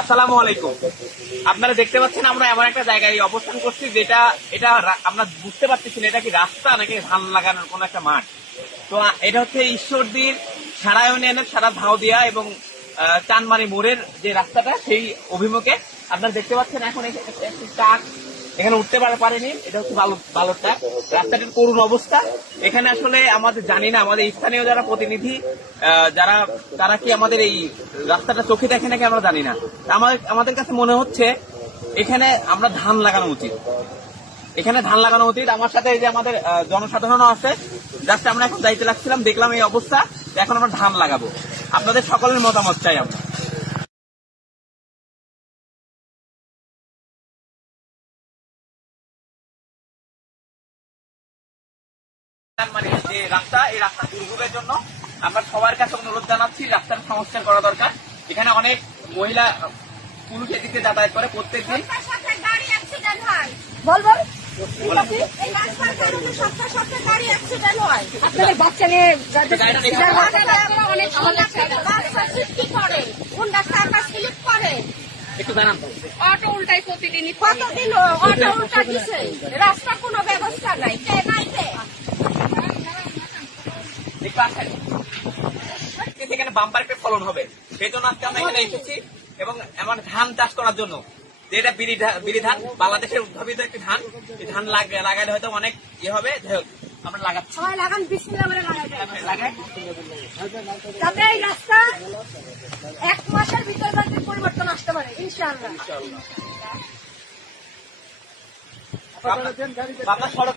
আসসালামু আলাইকুম। আপনারা দেখতে পাচ্ছেন আমরা এমন একটা জায়গায় অবস্থান করছি যেটা আমরা বুঝতে পারতেছি না এটা কি রাস্তা নাকি ধান লাগানোর কোন একটা মাঠ। তো এটা হচ্ছে ঈশ্বরদীর সারা ইউনিয়নের সারা ধাউদিয়া এবং চানমারি মোড়ের যে রাস্তাটা সেই অভিমুখে আপনারা দেখতে পাচ্ছেন এখন একটি ট্রাক এখানে উঠতে পারেনি। এটা হচ্ছে বালুর ট্রাক। রাস্তাটির করুণ অবস্থা। এখানে আসলে আমাদের জানি না আমাদের স্থানীয় যারা প্রতিনিধি তারা কি আমাদের এই রাস্তাটা চোখে দেখে নাকি আমরা জানি না। আমাদের কাছে মনে হচ্ছে এখানে আমরা ধান লাগানো উচিত। আমার সাথে এই যে আমাদের জনসাধারণও আছে। জাস্ট আমরা এখন দায়িত্ব লাগছিলাম, দেখলাম এই অবস্থা, এখন আমরা ধান লাগাবো। আপনাদের সকলের মতামত চাই আমরা। মানে যে রাস্তা, এই রাস্তা দুর্ভোগের জন্য আমরা সবার কাছে অনুরোধ জানাচ্ছি রাস্তার সংস্কার করা দরকার। এখানে অনেক মহিলা পুরুষ এদিকে যাতায়াত করে প্রত্যেকদিন। আপনাদের বাচ্চা নিয়ে একটু জানান তো। অটো উল্টাই প্রতিদিন, কতদিন অটো উল্টা দিছে, রাস্তার কোনো ব্যবস্থা নাই। সেখানে বাম্পার একটা ফলন হবে, সেই জন্য আজকে আমরা এখানে এসেছি এবং এমন ধান চাষ করার জন্য। যেটা বিরি ধান, বাংলাদেশের উদ্ভাবিত একটি ধান। এই ধান লাগাইলে হয়তো অনেক ইয়ে হবে। যাই হোক, আমরা লাগাচ্ছি। লাগান, বিসমিল্লাহ বলে লাগাই। যাতে এই রাস্তা 1 মাসের ভিতর পরিবর্তন আসতে পারে ইনশাআল্লাহ। আপনার সড়ক